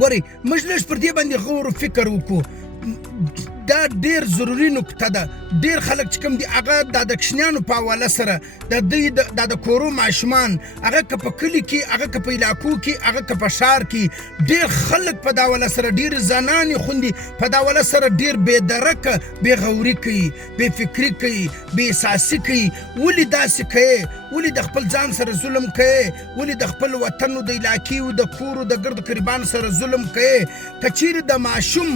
ګورئ موږ لږ پر دې باندې غور و فکر وکړو. دا ډیر ضروري نکته ده. ډیر خلک چې کوم دي هغه د کشنیانو په حواله سره د دوی د کورو ماشومان هغه که په کلي کې هغه که په علاقو کې هغه که په ښار کې ډیر خلک په دا حواله سره ډیر زنانې خوندې په دا حواله سره ډیر بېدرکه بېغوري کوي، بېفکري کوي، بېاحساسي کوي. ولې داسې کوي؟ ولې د خپل ځان سره ظلم کوي؟ ولې د خپل وطن د علاقې او د کور د ګرد قربان سره ظلم کوي؟ که چیرې د ماشوم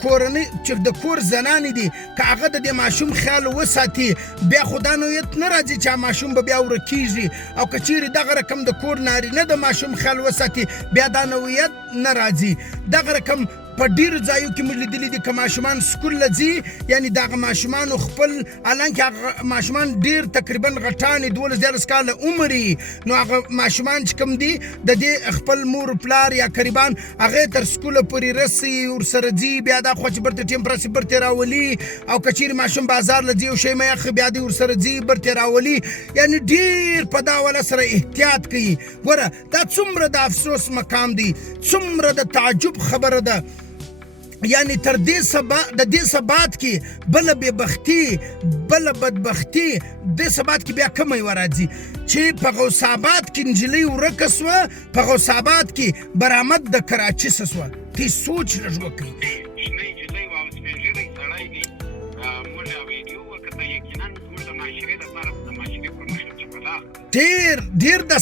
کورنۍ چې د کور زنانې دي که هغه د دې ماشوم خیال وساتي بیا خو دا نوعیت نه راځي چې ماشوم به بیا ورکیږي. او که چیرې دغه رقم د کور نارینه د ماشوم خیال وساتي بیا دا نوعیت نه راځي. دغه رقم په ډیرو ځایو کې موږ لیدلي دي که ماشومان سکول له ځي یعنې دغه ماشومانو خپل حالانکې هغه ماشومان ډیر تقریبا غټان 12-13 کاله عمر نو هغه ماشومان چې کوم دي د دې خپل مور پلار یا قریبان هغه تر سکوله پورې رسي ورسره ځي بیا دا خو چې برته ټیم پرسي برته راولي. او که چیرې ماشوم بازار له ځي یو شی مې اخلي بیا دې ورسره ځي برته راولي. یعنې ډیر په دا حواله سره احتیاط کوي. ګوره دا څومره د افسوس مقام دی، څومره د تعجب خبره ده. یعنی تر د دې ثبات کې بله بېبختي بله بدبختي دې ثبات کې بیا کومه یوه راځي چې په غوث آباد کې نجلۍ ورکه سوه، په غوث آباد کې برآمد د کراچي څه سوه. تی سوچ لږ وکړئ. شنه نجلۍ او سپین ږیری سړی دی موږ ویډیو وکړه یقینا زموږ د معاشرې لپاره د معاشرې پر مشر چپلا ډیر د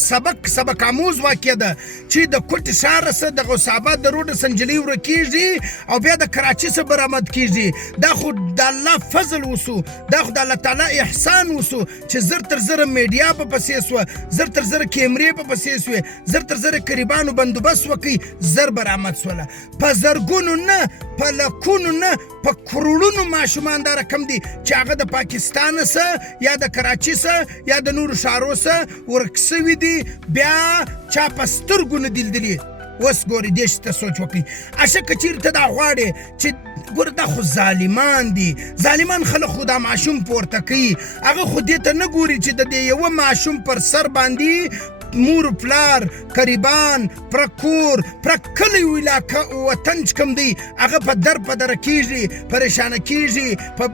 سبق آموز واقع ده چې د کوټې ښار څخه د غوث آباد د روډ څخه نجلۍ ورکېږي او بیا د کراچي څخه برآمد کېږي. دا خو د الله فضل وسو، دا خو د الله تعالی احسان وسو چې زر تر زره میډیا په پسې سوه، زر تر زره کیمرې په پسې سوې، زر تر زره قریبانو بندوبست وکړي، زر برآمد سوله. په زرګونو نه په لکونو نه په کروڑونو ماشومان دا رقم دي چې هغه د پاکستان څخه یا د کراچي څخه یا د نورو ښارو څخه ورک سوي دي، بیا چا په سترګو نه دیدلي. اوس ګورې دې شي ته سوچ وکړي. اشه که چیرې ته دا غواړې چې ګوره دا خو ظالمان دي، ظالمان خلک خو دا ماشوم پورته کوي، هغه خو دې ته نه ګوري چې د دې یوه ماشوم پر سر باندې مور پلار قریبان پرک کور پرک کلی علاقه وطن چې کوم دی هغه په در کېږي، پریشانه کېږي، په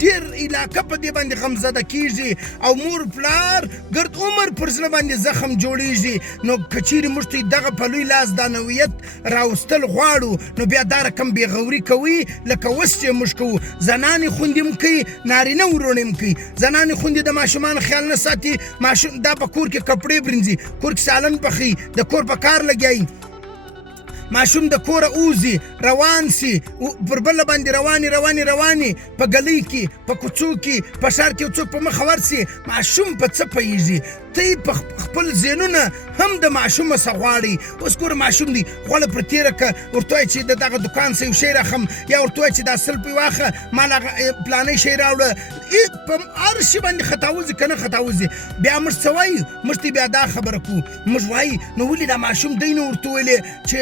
ډیر علاقه په دې باندې غمزده کېږي او مور پلار ګرد عمر پر زړه باندې زخم جوړېږي. نو که چیرې موږ ته دغه په لوی لاس دا نوعیت راوستل غواړو نو بیا دا رقم بېغوري کوي لکه اوس چې موږ کوو. زنانې خوندې هم کوي، نارینه ورونه هم کوي. زنانې خوندې د ماشومانو خیال نه ساتي، ماشوم دا په کور کې کپړې برینځي، کور کې سالن پخوي، د کور په کار لګیایي، ماشوم د کوره اوزي روان سي پر بله باندې رواني په ګلۍ کې په کوڅو کې په ښار کې یو څوک په مخه ورسي ماشوم په څه پوهېږي. ته په خپل ذهنونه هم د ماشومه څه غواړي. اوس ګوره ماشوم دی غوله پر تېره که ورته وایي چې د دغه دوکان څه یو شی راخم یا ورته وایي چې دا 100 روپۍ واخله مال هغه پلانی شی راوړه، په هر شي باندې خطاوځي که نه خطاوځي. بیا موږ څه وایو؟ موږ ته بیا دا خبره کوو، موږ وایي نو ولې دا ماشوم دی نه ورته ویلې چې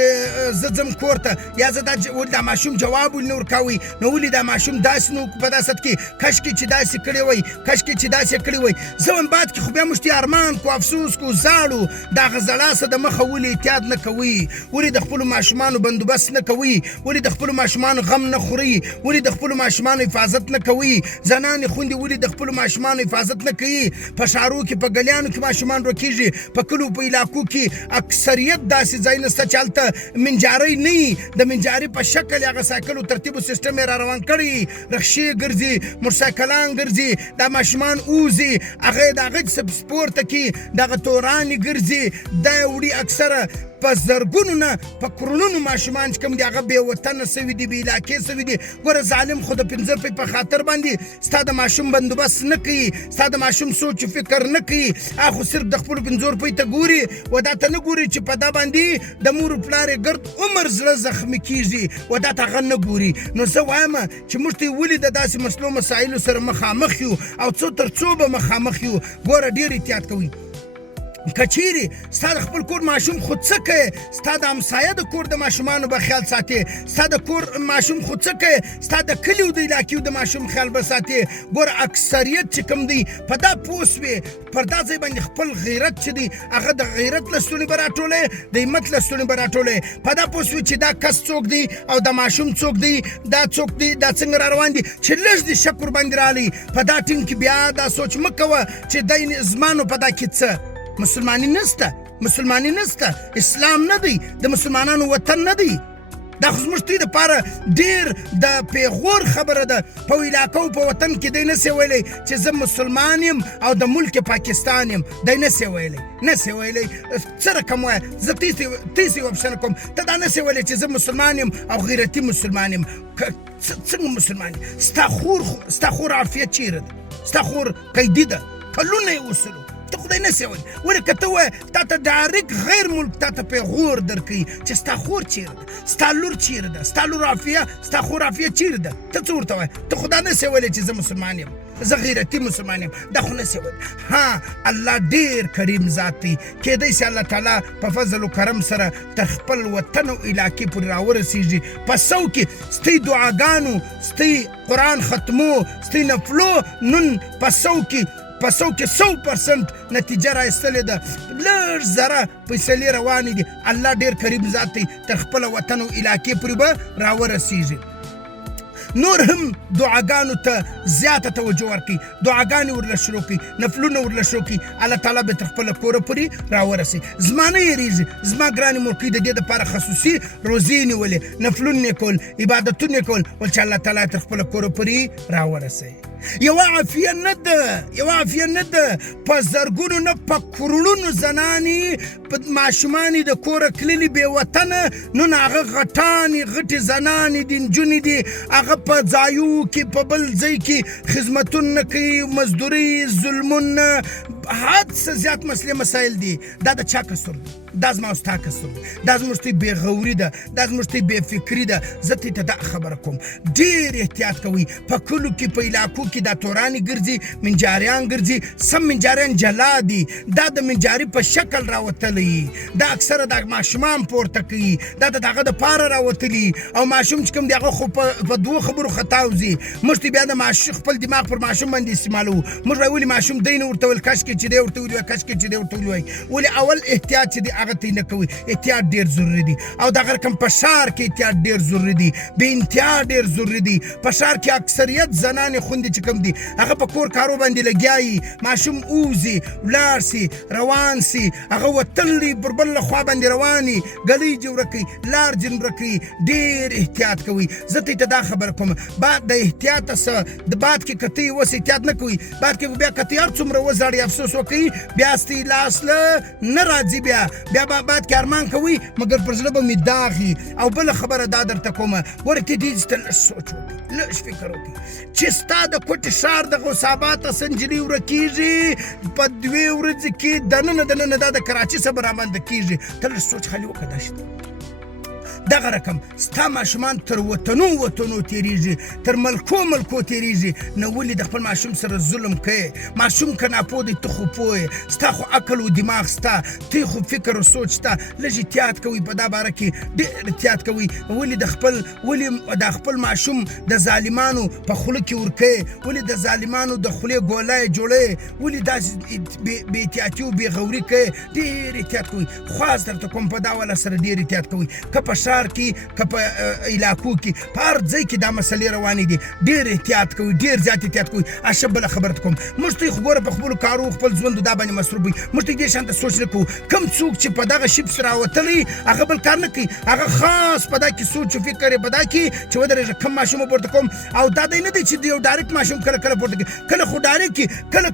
زه ځم کور ته یا زه ولې دا ماشوم جواب ولې نه ورکوي؟ نو ولې دا ماشوم داسې نه په داسې کې کشکې چې داسې کړی وای، کشکې چې داسې کړی وای. زمن بعد کې خو بیا موږ ارمان کو، افسوس کو، زاړو دا غزړه څه د مخه ولې احتیاط نه کوي؟ ولې د خپلو ماشومانو بندوبست نه کوي؟ ولې د خپلو ماشومانو غم نه خوري؟ ولې د خپلو ماشومانو حفاظت نه کوي؟ زنانې خوندې ولې د خپلو ماشومانو حفاظت نه کوي؟ په ښارو کې په ګلیانو کې ماشومان ورکېږي، په کلو په علاقو کې اکثریت داسې ځایونه شته چې هلته منجارۍ نه وي، د منجاري په شکل هغه سایکلو ترتیب و سیسټم یې را روان کړی، رخشې ګرځي، موټرسایکلان ګرځي، دا ماشومان اوزي، هغه د هغه سپورته کې دغه تورانې ګرځي، دا یې وړي اکثره په زرګونو نه په کرونونو ماشومان چې کوم دي هغه بې وطنه سوي دي، بې علاقې سوي دي. ګوره ظالم خو د 5 روپۍ په خاطر باندې ستا د ماشوم بندوبست نه کوي، ستا د ماشوم سوچ و فکر نه کوي، هغه خو صرف د خپلو 5 روپۍ ته ګوري و دا ته نه ګوري چې په دا باندې د مور پلار یې ګرد عمر زړه زخمي کېږي و دا ته هغه نه ګوري. نو زه وایم چې موږ ته ولې د داسې مسلو مسایلو سره مخامخ یو او څو تر څو به مخامخ یو. ګوره ډېر احتیاط کوئ. کچیرې ستا د خپل کور ماشوم خو څه کوي ستا د همسایه د کور د ماشومانو به خیال ساتې ستا د کور ماشوم خو څه کوي ستا د کلیو د علاقیو د ماشوم خیال به ساتې ګوره اکثریت چې کوم دی په دا پوه سوې پر دا ځای باندې خپل غیرت چې دی هغه د غیرت لستونې به راټولې د همت لستونې به راټولې په دا پوه سوې چې دا کس څوک دی او دا ماشوم څوک دی دا څوک دی دا څنګه را روان دي چې لږ دې شک ورباندې راغلی په دا ټیم کې بیا دا سوچ مه کوه چې دی زما نو په دا کې څه مسلماني نسته اسلام نه دی د مسلمانانو وطن نه دی دا خو زموږ دوی دپاره ډېر د پیغور خبره ده په علاقه او په وطن کې دی نسي ویلی چې زه مسلمان یم او د ملک پاکستان یم دی نسي ویلی څه رقم وایه زه تیسې وپوښتنه کوم ته دا نسي ویلی چې زه مسلمان یم او غیرتي مسلمان یم څنګه مسلمان یم ستا خور عافیه چیرې ده ستا خور قیدي ده کلونه یې وسلو ته خدای نسي ویلی ولې که ته وایې تا ته ډایرکټ غیر ملک تا ته پیغور درکوي چې ستا خور چیرې ده ستا لور چیرې ده ستا لور عافیه ستا خور عافیه چیرې ده ته څه ورته وایې ته خو دا نسي ویلی چې زه مسلمان یم زه غیرتي مسلمان یم دا خو نسي ویلی ها الله ډېر کریم ذات دی کیدی سي الله تعالی په فضل و کرم سره تر خپل وطن او علاقې پورې راورسېږي په سو کې ستی دعاګانو ستی قرآن ختمو ستی نفلو نن په سو کې 100% نتیجه را ایستلې ده لږ ذره فیصلې روانې دي الله ډېر کریم ذات دی تر خپل وطن او علاقې پورې به راورسېږي نور هم دعاګانو ته زیاته توجه ورکړي دعاګانې ورله شروع کړي نفلونه ورله شروع کړي الله تعالی به تر خپله کوره پورې راورسوي زما نه یېرېږي زما ګرانې ملکۍ د دې دپاره خصوصي روزې نیولې نفلونه یې کول عبادتونه یې کول ول چې الله تعالی تر خپله کوره پورې راورسوي یوه عافیه نه ده په زرګونو نه په کروړونو زنانې په ماشومانې د کوره تللي بې وطنه نن هغه غټې زنانې دي نجونې دي هغه په ځایو کې په بل ځای کې خدمتونه کوي مزدوري ظلمونه حد څه زیات مسلې مسایل دي دا د چا قصور دی دا زما او ستا قصور دی دا زموږ ته بې غوري ده دا زموږ ته بې فکري ده زه ته دا خبره کوم ډېر احتیاط کوئ په کلو کې په علاقو کې دا تورانې ګرځي منجاریان ګرځي سم منجاریان جلا دي دا د منجاري په شکل راوتلی دا اکثره دا ماشومان پورته کوي دا د هغه دپاره راوتلي او ماشوم چې کوم دی هغه خو په دوو خبرو خطا وځي موږ ته بیا د خپل دماغ پر ماشوم باندې استعمالوو موږ وایي ولې ماشوم دی نه ورته ویل کشکې چې دی ورته ویل کشکې چې دی ورته ویل ولې اول احتیاط چې دی هغه ته نه کوي احتیاط ډېر ضروري دی او دغه رقم په ښار کې احتیاط ډېر ضروري دی بې انتها ډېر ضروري دی په ښار کې اکثریت زنانې خوندې چې کوم دي هغه په کور کارو باندې لګیا ماشوم اوزي ولاړ سي روان سي هغه وتلی پر بل خوا باندې رواني ګلۍ جوړه کوي لار جنبره کوي ډېر احتیاط کوي زه ته دا خبره کوم بعد د احتیاطه څه د باد کې که ته اوس احتیاط نه کوي بعد کې بیا که ته هر څومره وزاړې افسوس وکوي بیا ستی لاس له نه راځي بیا به بعد کې ارمان کوي مګر پر زړه به مې داغي او بله خبره دا درته کومه ګوره ته دې ته لږ سوچ وکړي لږ فکر وکړي چې ستا د کوټې ښار د غوثاباته سنجلي ورکېږي په 2 ورځې کې دننه دا د کراچي څخه به راباندې کېږي ته لږ سوچ خالي وکړه دا شته دغه رقم ستا ماشومان تر وطنو تېرېږي تر ملکو تېرېږي نه ولې د خپل ماشوم سره ظلم کوې ماشوم که ناپوه دی ته خو پوه ستا خو عقل و دماغ ستا ته خو فکر و سوچ ستا لږ احتیاط کوئ په دا باره کې ډېر احتیاط کوئ ولې د خپل ماشوم د ظالمانو په خوله کې ورکوې ولې د ظالمانو د خولې ګولی جوړوې ولې داسې بې احتیاطي و بې غوري کوې ډېر احتیاط کوئ خواست درته کوم په دا والا سره ډېر احتیاط کوئ که په ښار کې که په علاقو کې په هر ځای کې دا مسلې روانې دي ډېر احتیاط کوئ ډېر زیات احتیاط کوئ اشه بله خبره ته کوم موږ ته خو ګوره په خپلو کارو خپل ژوند دا باندې مصروف وي موږ ته دې شانته سوچ نه کوو کوم څوک چې په دغه شي پسې راوتلی هغه بل کار نه کوي هغه خاص په دا کې سوچ و فکر یې په دا کې چې ودرېږه کوم ماشوم به پورته کوم او دا دی نه دی چې یو ډایرکټ ماشوم کله پورته کوي کله خو ډایرکټ کي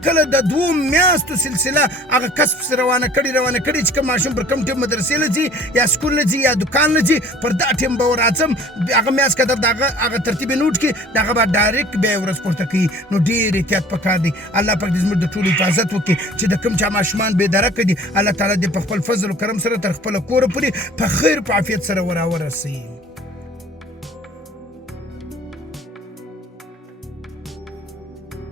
کله د 2 میاشتو سلسله هغه کس پسې روانه کړي چې کوم ماشوم پر کوم ټیم مدرسې له ځي یا سکول له ځي یا دکان له ځي پر دا ټیم به ورځم هغه میاشت قدر د هغه ترتیب یې نوټ کړي د هغه به ډایرکټ بیا یې ورځ پورته کوي نو ډېر احتیاط پکار دی الله پاک دې زموږ د ټولو حفاظت وکړي چې د کوم چا ماشومان بې درکه دي الله تعالی دې په خپل فضل و کرم سره تر خپله کوره پورې په خیر په عافیت سره ورسوي